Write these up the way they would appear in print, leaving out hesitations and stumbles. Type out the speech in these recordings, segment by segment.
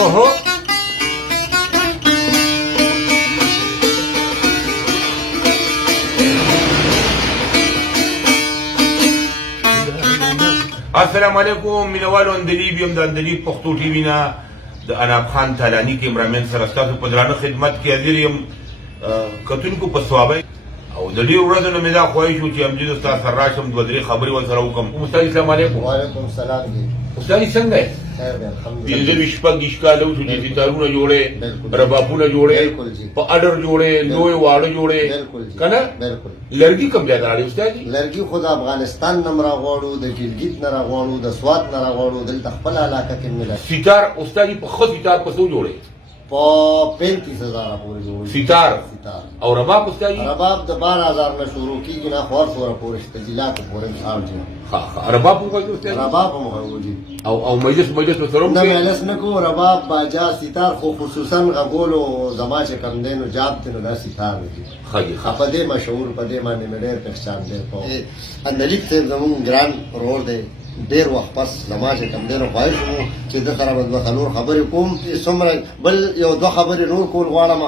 ओहो السلام علیکم مینوالو اندلیب یم د اندلیب پښتو ټي وي نه د اناب خان تالاني کیمرامین سره ستاسو په درانه خدمت کې حاضر یم کتونکو په ثوابه او د ډېرو ورځو نه مې دا خواهش و چې همدې استاد سره راشم دوه درې خبرې ورسره وکړم. استاد السلام علیکم. وعلیکم السلام جی. استاد څنګه یې؟ خیر دی الحمدلله. پنځه ویشت شپږ ویشت کاله وشو چې ستارونه جوړې ربابونه جوړې په اډر جوړې لوی واړه جوړې که نه لرګي کوم ځای نه راړې استاد جي؟ لرګي خو د افغانستان نه م راغواړو د ګلګت نه راغواړو د سوات نه راغواړو دلته خپله علاقه کې مې ستار استاد جي په ښه ستار په څو جوړې؟ په 35,000 پورې جوړ ستار او رباب استاد جي؟ رباب د 12,000 نه شروع کېږي نه خو هر څومره پورې شته جلاتو پورې مثال جي. رباب هم کوي استاد جي؟ رباب هم کوي او مجلس ورسره هم نه مجلس نه کوو. رباب باجا ستار خو خصوصا غږولو زما چې کوم دی نو جاب دی نو دا ستار دی ښه دي ښه په دې مشهور په دې باندې مې ډېر پهچان دی. په اندلیب صاحب زمونږ ګران ورور دی ډېر وخت پس زما چې کوم دی نو خواهش وو چې ده سره به دوه څلور خبرې کوم څومره بل یو دوه خبرې نور کول غواړم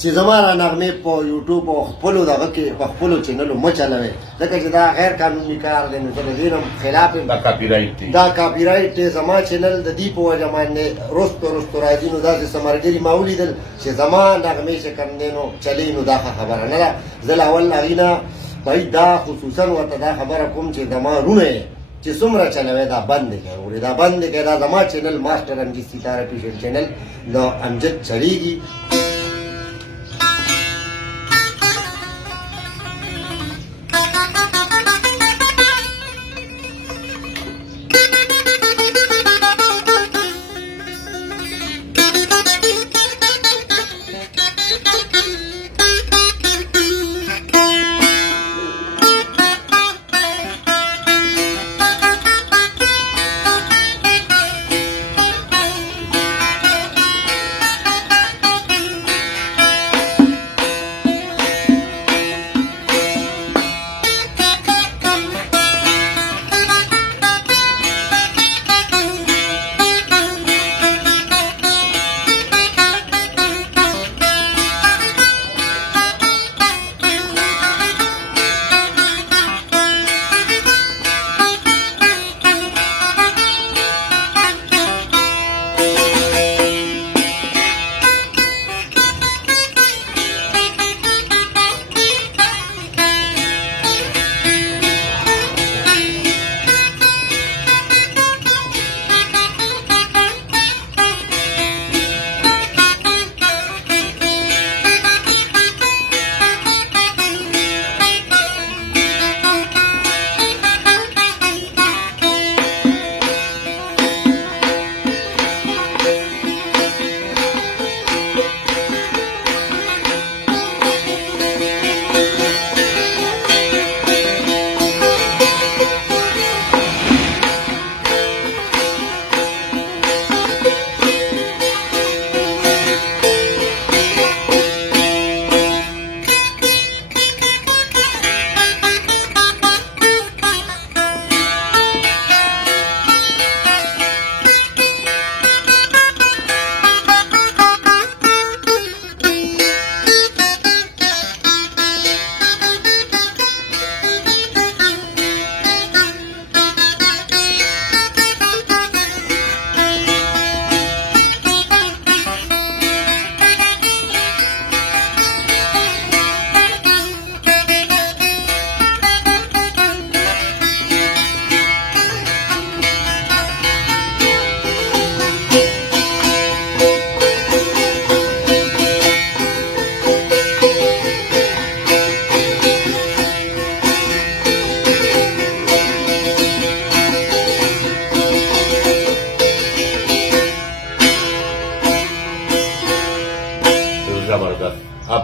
چې زما را نغمې په یوټیوب او خپلو دغه کې په خپلو چینلو مه چلوئ ځکه چې دا غیر قانوني کار دی نو زه د دې نه خلاف یم. دا کاپي رایټ دی دا کاپي رایټ دی. زما چینل د دې په وجه باندې رستو راځي نو داسې څه ملګري ما ولیدل چې زما نغمې چې کوم دی نو چلی نو دا ښه خبره نه ده. زه له اول هغې نه باید دا خصوصا ورته دا خبره کوم چې زما رونه یې چې څومره چلوي دا بند کړئ دا بند کړئ. دا زما چینل ماسټر انجي ستاره پیشن چینل د امجد چلیږي.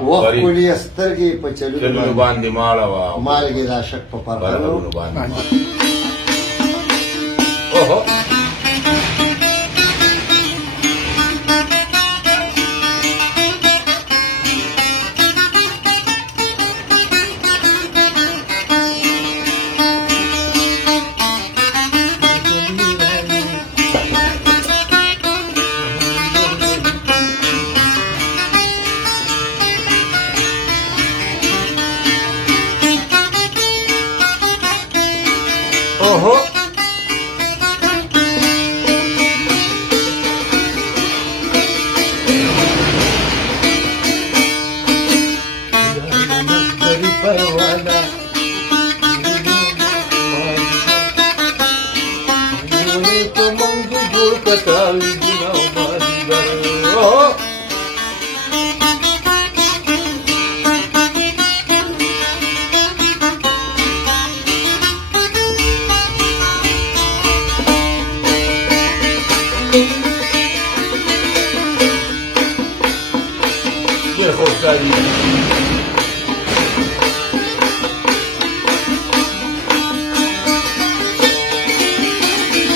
وخت کولی سترګې په چلونو باندې ماړه وه مالګې دا شک په پرغلو باندې اوهو ډېر ښه استاد دي.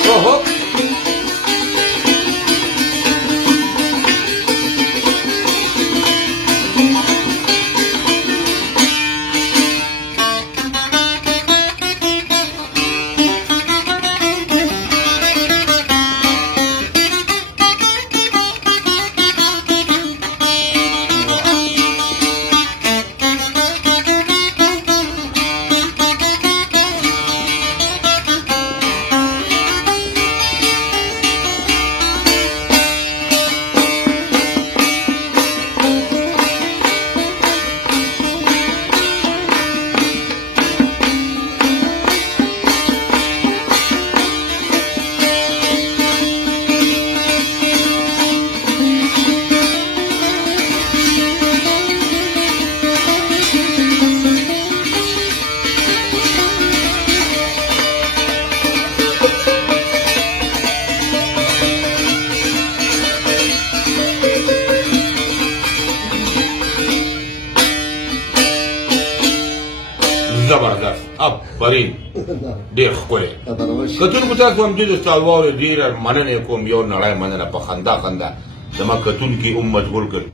اوهو زبردست آفرین ډېر ښکلی. کتونکو تاسو هم دې استاد واورئ ډېره مننه کوم. یو نړۍ مننه په خندا خندا زما کتونکي هم مشغول کړي.